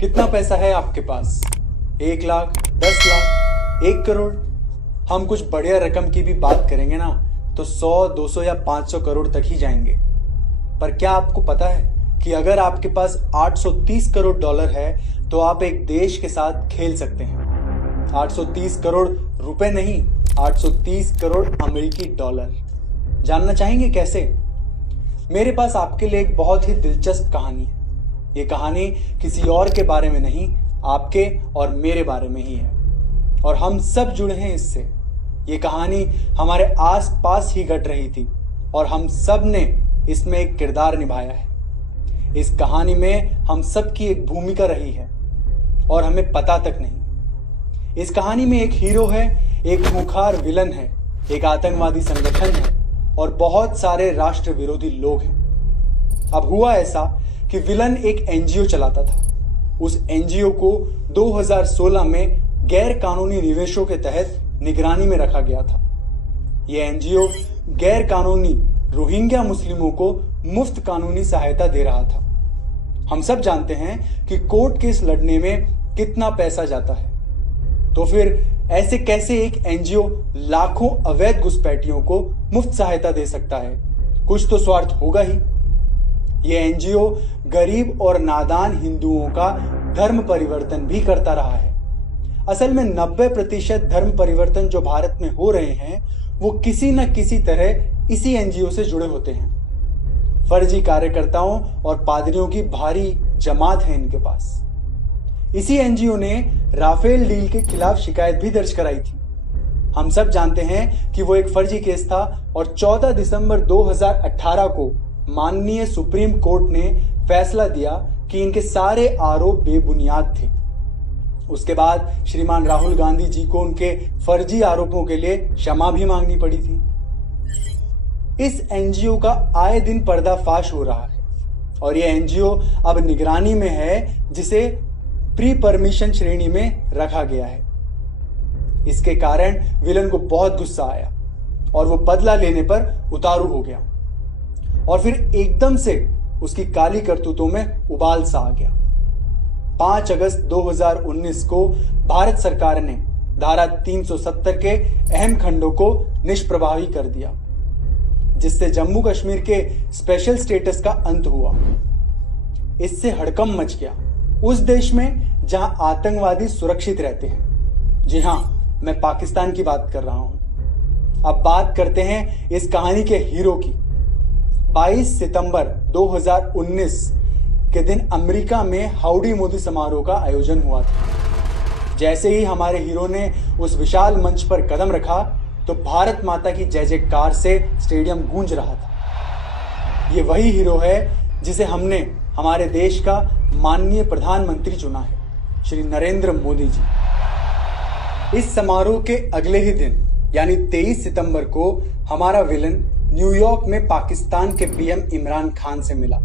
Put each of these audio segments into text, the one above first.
कितना पैसा है आपके पास? 1 लाख, 10 लाख, 1 करोड़? हम कुछ बढ़िया रकम की भी बात करेंगे ना तो 100, 200 या 500 करोड़ तक ही जाएंगे। पर क्या आपको पता है कि अगर आपके पास 830 करोड़ डॉलर है तो आप एक देश के साथ खेल सकते हैं। 830 करोड़ रुपए नहीं, 830 करोड़ अमेरिकी डॉलर। जानना चाहेंगे कैसे? मेरे पास आपके लिए एक बहुत ही दिलचस्प कहानी है। ये कहानी किसी और के बारे में नहीं, आपके और मेरे बारे में ही है, और हम सब जुड़े हैं इससे। ये कहानी हमारे आस पास ही घट रही थी और हम सब ने इसमें एक किरदार निभाया है। इस कहानी में हम सब की एक भूमिका रही है और हमें पता तक नहीं। इस कहानी में एक हीरो है, एक खूंखार विलन है, एक आतंकवादी संगठन है और बहुत सारे राष्ट्र विरोधी लोग हैं। अब हुआ ऐसा कि विलन एक एनजीओ चलाता था। उस एनजीओ को 2016 में गैर कानूनी निवेशों के तहत निगरानी में रखा गया था। यह एनजीओ गैर कानूनी रोहिंग्या मुस्लिमों को मुफ्त कानूनी सहायता दे रहा था। हम सब जानते हैं कि कोर्ट केस लड़ने में कितना पैसा जाता है, तो फिर ऐसे कैसे एक एनजीओ लाखों अवैध घुसपैठियों को मुफ्त सहायता दे सकता है? कुछ तो स्वार्थ होगा ही। यह एनजीओ गरीब और नादान हिंदुओं का धर्म परिवर्तन भी करता रहा है। असल में 90% धर्म परिवर्तन जो भारत में हो रहे हैं वो किसी न किसी तरह इसी एनजीओ से जुड़े होते हैं। फर्जी कार्यकर्ताओं और पादरियों की भारी जमात है इनके पास। इसी एनजीओ ने राफेल डील के खिलाफ शिकायत भी दर्ज कराई थी। हम सब जानते हैं कि वो एक फर्जी केस था और 14 दिसंबर 2018 को माननीय सुप्रीम कोर्ट ने फैसला दिया कि इनके सारे आरोप बेबुनियाद थे। उसके बाद श्रीमान राहुल गांधी जी को उनके फर्जी आरोपों के लिए क्षमा भी मांगनी पड़ी थी। इस एनजीओ का आए दिन पर्दाफाश हो रहा है और यह एनजीओ अब निगरानी में है, जिसे प्री परमिशन श्रेणी में रखा गया है। इसके कारण विलन को बहुत गुस्सा आया और वो बदला लेने पर उतारू हो गया और फिर एकदम से उसकी काली करतूतों में उबाल सा आ गया। 5 अगस्त 2019 को भारत सरकार ने धारा 370 के अहम खंडों को निष्प्रभावी कर दिया, जिससे जम्मू कश्मीर के स्पेशल स्टेटस का अंत हुआ। इससे हड़कंप मच गया उस देश में जहां आतंकवादी सुरक्षित रहते हैं। जी हां, मैं पाकिस्तान की बात कर रहा हूं। अब बात करते हैं इस कहानी के हीरो की। 22 सितंबर 2019 के दिन अमेरिका में हाउडी मोदी समारोह का आयोजन हुआ था। जैसे ही हमारे हीरो ने उस विशाल मंच पर कदम रखा तो भारत माता की जय जयकार से स्टेडियम गूंज रहा था। ये वही हीरो है जिसे हमने हमारे देश का माननीय प्रधानमंत्री चुना है, श्री नरेंद्र मोदी जी। इस समारोह के अगले ही दिन यानी 23 सितंबर को हमारा विलन न्यूयॉर्क में पाकिस्तान के पीएम इमरान खान से मिला।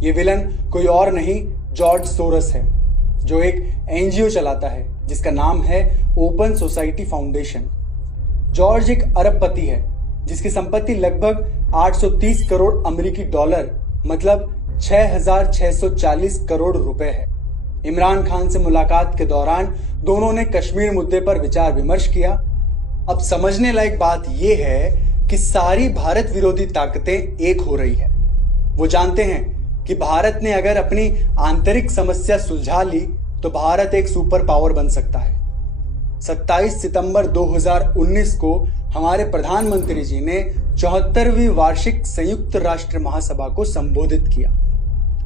ये विलन कोई और नहीं, जॉर्ज सोरस है, जो एक एनजीओ चलाता है जिसका नाम है ओपन सोसाइटी फाउंडेशन। जॉर्ज एक अरबपति है जिसकी संपत्ति लगभग 830 करोड़ अमेरिकी डॉलर मतलब 6,640 करोड़ रुपए है। इमरान खान से मुलाकात के दौरान दोनों ने कश्मीर मुद्दे पर विचार विमर्श किया। अब समझने लायक बात यह है कि सारी भारत विरोधी ताकतें एक हो रही है। वो जानते हैं कि भारत ने अगर अपनी आंतरिक समस्या सुलझा ली तो भारत एक सुपर पावर बन सकता है। 27 सितंबर 2019 को हमारे प्रधानमंत्री जी ने 74वीं वार्षिक संयुक्त राष्ट्र महासभा को संबोधित किया।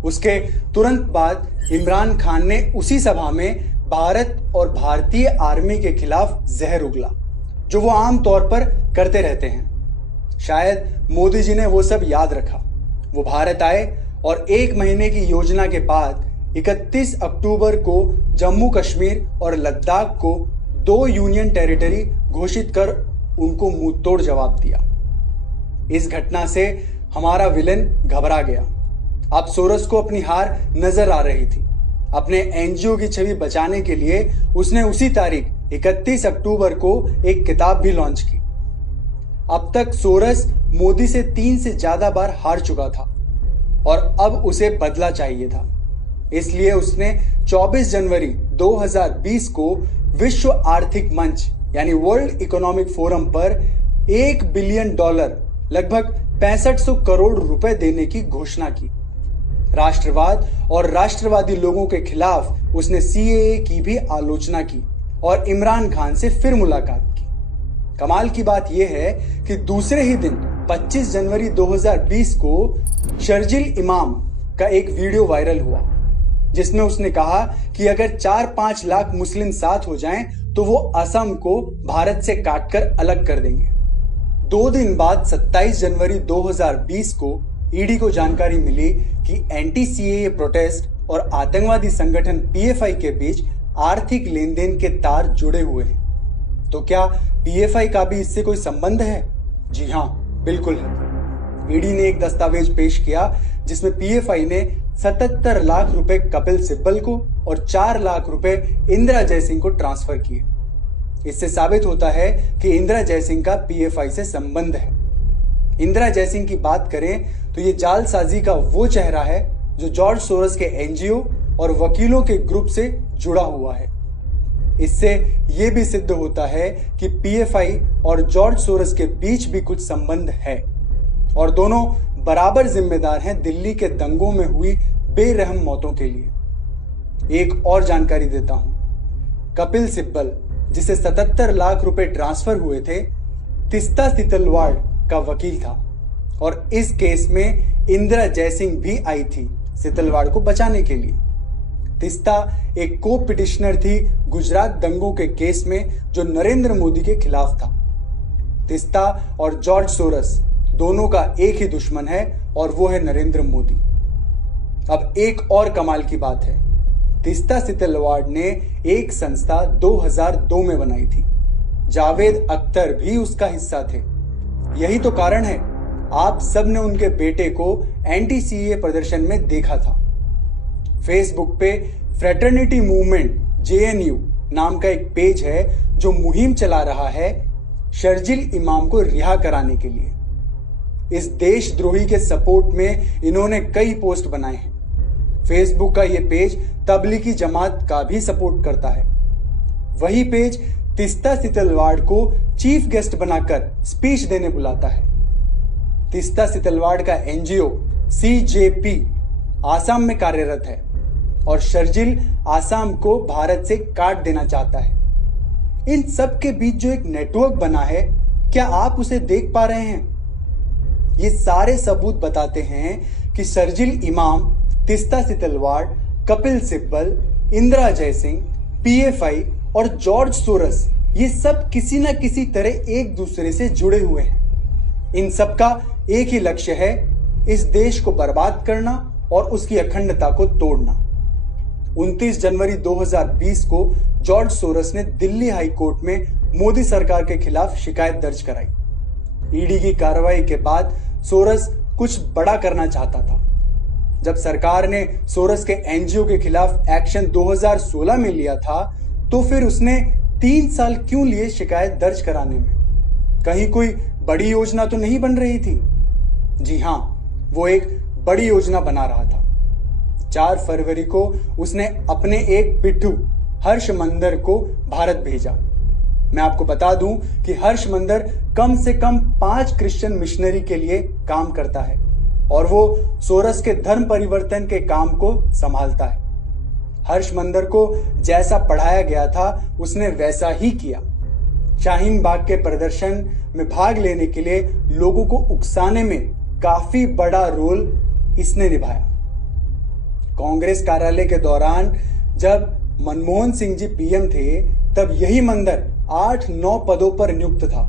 उसके तुरंत बाद इमरान खान ने उसी सभा में भारत और भारतीय आर्मी के खिलाफ जहर उगला, जो वो आम तौर पर करते रहते हैं। शायद मोदी जी ने वो सब याद रखा। वो भारत आए और 1 महीने की योजना के बाद 31 अक्टूबर को जम्मू कश्मीर और लद्दाख को 2 यूनियन टेरिटरी घोषित कर उनको मुंह तोड़ जवाब दिया। इस घटना से हमारा विलन घबरा गया। अब सोरस को अपनी हार नजर आ रही थी। अपने एनजीओ की छवि बचाने के लिए उसने उसी तारीख 31 अक्टूबर को एक किताब भी लॉन्च की। अब तक सोरस मोदी से 3 से ज्यादा बार हार चुका था और अब उसे बदला चाहिए था। इसलिए उसने 24 जनवरी 2020 को विश्व आर्थिक मंच यानी वर्ल्ड इकोनॉमिक फोरम पर $1 बिलियन लगभग 6500 करोड़ रुपए देने की घोषणा की। राष्ट्रवाद और राष्ट्रवादी लोगों के खिलाफ उसने सीएए की भी आलोचना की और इमरान खान से फिर मुलाकात की। कमाल की बात यह है कि दूसरे ही दिन 25 जनवरी 2020 को शर्जिल इमाम का एक वीडियो वायरल हुआ जिसमें उसने कहा कि अगर 4-5 लाख मुस्लिम साथ हो जाएं तो वो असम को भारत से काटकर अलग कर देंगे। 2 दिन बाद 27 जनवरी 2020 को ईडी को जानकारी मिली कि एंटी सीएए प्रोटेस्ट और आतंकवादी संगठन पीएफआई के बीच आर्थिक लेन देन के तार जुड़े हुए हैं। तो क्या पीएफआई का भी इससे कोई संबंध है? जी हां, बिल्कुल है। ईडी ने एक दस्तावेज पेश किया जिसमें पीएफआई ने 77 लाख रुपए कपिल सिब्बल को और 4 लाख रुपए इंदिरा जयसिंह को ट्रांसफर किए। इससे साबित होता है कि इंदिरा जयसिंह का पीएफआई से संबंध है। इंदिरा जयसिंह की बात करें तो ये जालसाजी का वो चेहरा है जो जॉर्ज सोरस के एनजीओ और वकीलों के ग्रुप से जुड़ा हुआ है। इससे यह भी सिद्ध होता है कि पीएफआई और जॉर्ज सोरस के बीच भी कुछ संबंध है और दोनों बराबर जिम्मेदार हैं दिल्ली के दंगों में हुई बेरहम मौतों के लिए। एक और जानकारी देता हूं। कपिल सिब्बल, जिसे 77 लाख रुपए ट्रांसफर हुए थे, तिस्ता सितलवाड़ का वकील था और इस केस में इंदिरा जयसिंह भी आई थी सितलवाड़ को बचाने के लिए। तिस्ता एक को पिटिशनर थी गुजरात दंगों के केस में जो नरेंद्र मोदी के खिलाफ था। तिस्ता और जॉर्ज सोरस दोनों का एक ही दुश्मन है और वो है नरेंद्र मोदी। अब एक और कमाल की बात है, तिस्ता सितलवाड़ ने एक संस्था 2002 में बनाई थी। जावेद अख्तर भी उसका हिस्सा थे। यही तो कारण है आप सबने उनके बेटे को एंटी सीएए प्रदर्शन में देखा था। फेसबुक पे फ्रेटर्निटी मूवमेंट जेएनयू नाम का एक पेज है जो मुहिम चला रहा है शर्जिल इमाम को रिहा कराने के लिए। इस देशद्रोही के सपोर्ट में इन्होंने कई पोस्ट बनाए हैं। फेसबुक का यह पेज तबलीगी जमात का भी सपोर्ट करता है। वही पेज तिस्ता सितलवाड़ को चीफ गेस्ट बनाकर स्पीच देने बुलाता है। तिस्ता सितलवाड़ का एनजीओ सीजेपी आसाम में कार्यरत है और शर्जिल आसाम को भारत से काट देना चाहता है। इन सब के बीच जो एक नेटवर्क बना है, क्या आप उसे देख पा रहे हैं? ये सारे सबूत बताते हैं कि शर्जिल इमाम, तिस्ता सितलवाड़, कपिल सिब्बल, इंदिरा जयसिंह, पीएफआई और जॉर्ज सोरस ये सब किसी न किसी तरह एक दूसरे से जुड़े हुए हैं। इन सब का एक ही लक्ष्य है, इस देश को बर्बाद करना और उसकी अखंडता को तोड़ना। 29 जनवरी 2020 को जॉर्ज सोरस ने दिल्ली हाई कोर्ट में मोदी सरकार के खिलाफ शिकायत दर्ज कराई। ईडी की कार्रवाई के बाद सोरस कुछ बड़ा करना चाहता था। जब सरकार ने सोरस के एनजीओ के खिलाफ एक्शन 2016 में लिया था, तो फिर उसने 3 साल क्यों लिए शिकायत दर्ज कराने में? कहीं कोई बड़ी योजना तो नहीं बन रही थी? जी हां, वो एक बड़ी योजना बना रहा था। 4 फरवरी को उसने अपने एक पिट्ठू हर्ष मंदर को भारत भेजा। मैं आपको बता दूं कि हर्ष मंदर कम से कम 5 क्रिश्चियन मिशनरी के लिए काम करता है और वो सोरस के धर्म परिवर्तन के काम को संभालता है। हर्ष मंदर को जैसा पढ़ाया गया था उसने वैसा ही किया। शाहीन बाग के प्रदर्शन में भाग लेने के लिए लोगों को उकसाने में काफी बड़ा रोल इसने निभाया। कांग्रेस कार्यालय के दौरान जब मनमोहन सिंह जी पीएम थे, तब यही मंदिर 8-9 पदों पर नियुक्त था।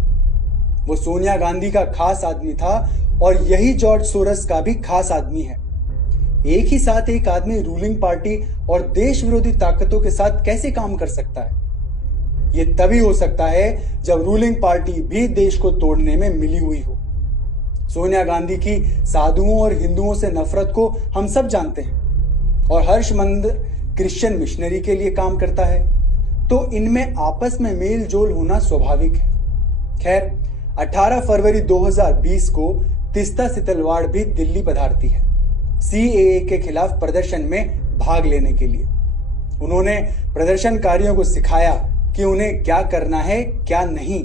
वो सोनिया गांधी का खास आदमी था और यही जॉर्ज सोरस का भी खास आदमी है। एक ही साथ एक आदमी रूलिंग पार्टी और देश विरोधी ताकतों के साथ कैसे काम कर सकता है? ये तभी हो सकता है जब रूलिंग पार्टी भी देश को तोड़ने में मिली हुई हो। सोनिया गांधी की साधुओं और हिंदुओं से नफरत को हम सब जानते हैं और हर्ष मंदिर क्रिश्चियन मिशनरी के लिए काम करता है, तो इनमें आपस में मेल जोल होना स्वाभाविक है। खैर, 18 फरवरी 2020 को तिस्ता सितलवाड़ भी दिल्ली पधारती है। सीएए के खिलाफ प्रदर्शन में भाग लेने के लिए। उन्होंने प्रदर्शनकारियों को सिखाया कि उन्हें क्या करना है क्या नहीं।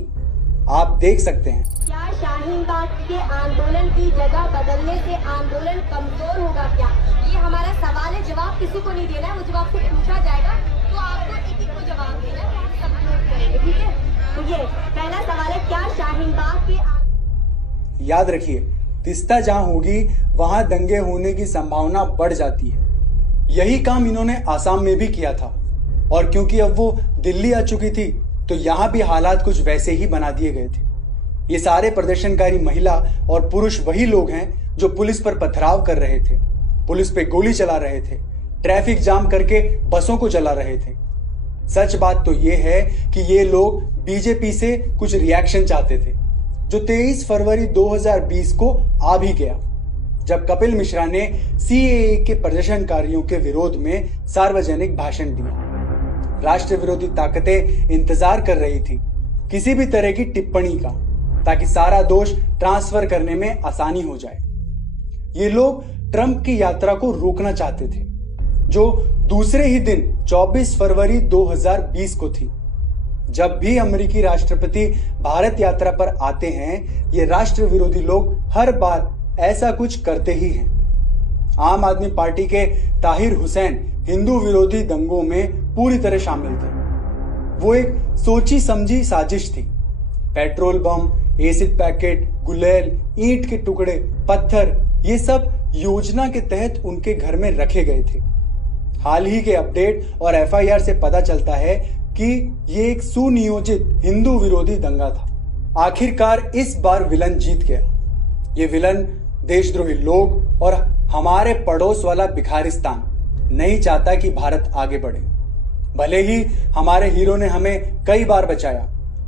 आप देख सकते हैं। क्या शाहीन बाग के आंदोलन की जगह बदलने से आंदोलन कमजोर होगा क्या? ये हमारा सवाल है, जवाब किसी को नहीं देना है, वो जवाब से पूछा जाएगा तो आपको एक एक को जवाब देना है, हम सब नोट करेंगे, ठीक है? तो ये पहला सवाल है, क्या शाहीन बाग के याद रखिए, तीस्ता जहां होगी वहां दंगे होने की संभावना बढ़ जाती है। यही काम इन्होंने आसाम में भी किया था और क्योंकि अब वो दिल्ली आ चुकी थी तो यहां भी हालात कुछ वैसे ही बना दिए गए थे। ये सारे प्रदर्शनकारी महिला और पुरुष वही लोग हैं जो पुलिस पर पथराव कर रहे थे, पुलिस पे गोली चला रहे थे, ट्रैफिक जाम करके बसों को जला रहे थे। सच बात तो ये है कि ये लोग बीजेपी से कुछ रिएक्शन चाहते थे, जो 23 फरवरी 2020 को आ भी गया, जब कपिल मिश्रा ने सीएए के प्रदर्शनकारियों के विरोध में सार्वजनिक भाषण दिया। राष्ट्र विरोधी ताकतें इंतजार कर रही थी किसी भी तरह की टिप्पणी का, ताकि सारा दोष ट्रांसफर करने में आसानी हो जाए। ये लोग ट्रंप की यात्रा को रोकना चाहते थे, जो दूसरे ही दिन 24 फरवरी 2020 को थी। जब भी अमेरिकी राष्ट्रपति भारत यात्रा पर आते हैं, ये राष्ट्र विरोधी लोग हर बार ऐसा कुछ करते ही हैं। आम आदमी पार्टी के ताहिर हुसैन हिंदू विरोधी दंगों में पूरी तरह शामिल थे। वो एक सोची समझी साजिश थी। पेट्रोल बम, एसिड पैकेट, गुलेल, ईंट के टुकड़े, पत्थर, ये सब योजना के तहत उनके घर में रखे गए थे। हाल ही के अपडेट और एफआईआर से पता चलता है कि ये एक सुनियोजित हिंदू विरोधी दंगा था। आखिरकार इस बार विलन जीत गया। ये विलन देशद्रोही लोग और हमारे पड़ोस वाला भिखारिस्तान नहीं चाहता कि भारत आगे बढ़े। भले ही हमारे हीरो ने हमें कई बार बचाया,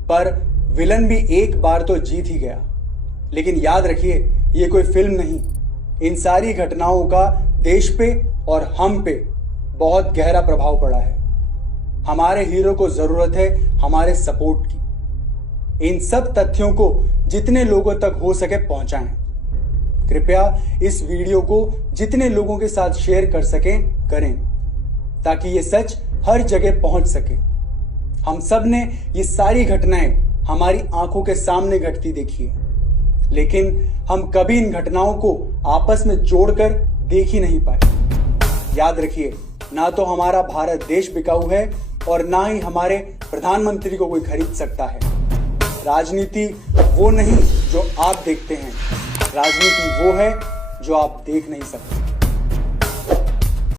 पर विलन भी एक बार तो जीत ही गया। लेकिन याद रखिए, ये कोई फिल्म नहीं। इन सारी घटनाओं का देश पे और हम पे बहुत गहरा प्रभाव पड़ा है। हमारे हीरो को जरूरत है हमारे सपोर्ट की। इन सब तथ्यों को जितने लोगों तक हो सके पहुंचाएं। कृपया इस वीडियो को जितने लोगों के साथ शेयर कर सकें करें, ताकि ये सच हर जगह पहुंच सके। हम सब ने ये सारी घटनाएं हमारी आंखों के सामने घटती देखी है, लेकिन हम कभी इन घटनाओं को आपस में जोड़कर देख ही नहीं पाए। याद रखिए, ना तो हमारा भारत देश बिकाऊ है और ना ही हमारे प्रधानमंत्री को कोई खरीद सकता है। राजनीति वो नहीं जो आप देखते हैं, राजनीति वो है जो आप देख नहीं सकते।